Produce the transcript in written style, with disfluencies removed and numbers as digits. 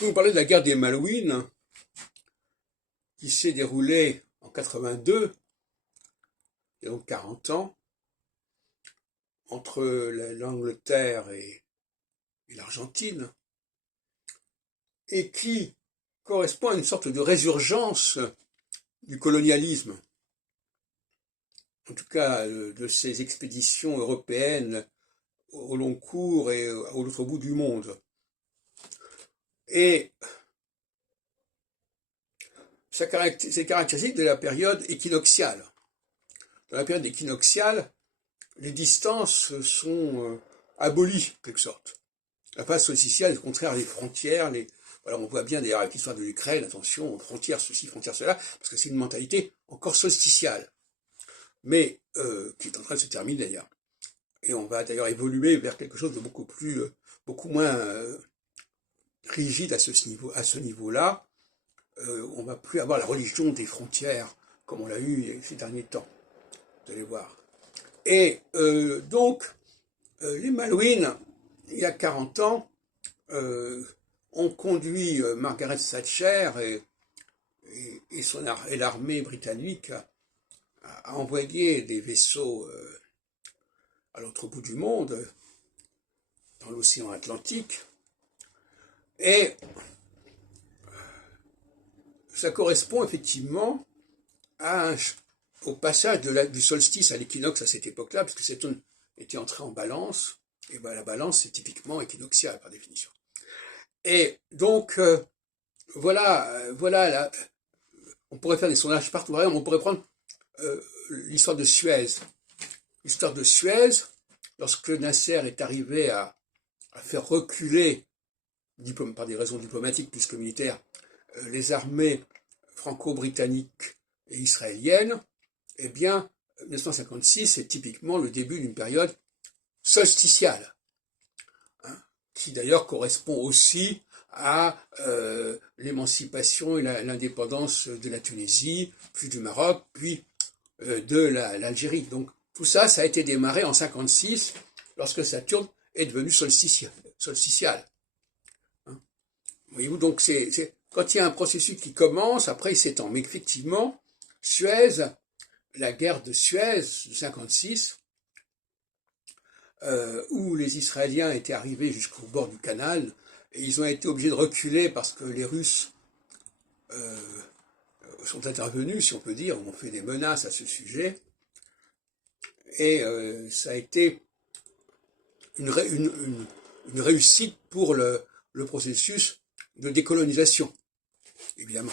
Je peux vous parler de la guerre des Malouines, qui s'est déroulée en 82, il y a donc 40 ans, entre l'Angleterre et l'Argentine, et qui correspond à une sorte de résurgence du colonialisme, en tout cas de ces expéditions européennes au long cours et à l'autre bout du monde. Et c'est caractéristique de la période équinoxiale. Dans la période équinoxiale, les distances sont abolies, en quelque sorte. La phase solsticiale, au contraire, les frontières, voilà, on voit bien d'ailleurs avec l'histoire de l'Ukraine, attention, frontières ceci, frontières cela, parce que c'est une mentalité encore solsticiale, mais qui est en train de se terminer d'ailleurs. Et on va d'ailleurs évoluer vers quelque chose de beaucoup moins rigide à ce niveau-là. On va plus avoir la religion des frontières comme on l'a eu ces derniers temps. Vous allez voir. Et donc, les Malouines, il y a 40 ans, ont conduit Margaret Thatcher et l'armée britannique à envoyer des vaisseaux à l'autre bout du monde, dans l'océan Atlantique, et ça correspond effectivement au passage du solstice à l'équinoxe à cette époque-là, puisque Saturne était entré en balance, et ben la balance c'est typiquement équinoxial par définition. Et donc voilà, on pourrait faire des sondages partout, par exemple, on pourrait prendre l'histoire de Suez. L'histoire de Suez, lorsque Nasser est arrivé à faire reculer, par des raisons diplomatiques plus que militaires, les armées franco-britanniques et israéliennes, eh bien, 1956, c'est typiquement le début d'une période solsticiale, hein, qui d'ailleurs correspond aussi à l'émancipation et l'indépendance de la Tunisie, puis du Maroc, puis de l'Algérie. Donc tout ça, ça a été démarré en 56, lorsque Saturne est devenu solsticial. Hein. Voyez-vous, donc quand il y a un processus qui commence, après il s'étend. Mais effectivement, Suez, la guerre de Suez de 56, où les Israéliens étaient arrivés jusqu'au bord du canal, et ils ont été obligés de reculer parce que les Russes sont intervenus, si on peut dire, ont fait des menaces à ce sujet, et ça a été une réussite pour le processus de décolonisation, évidemment.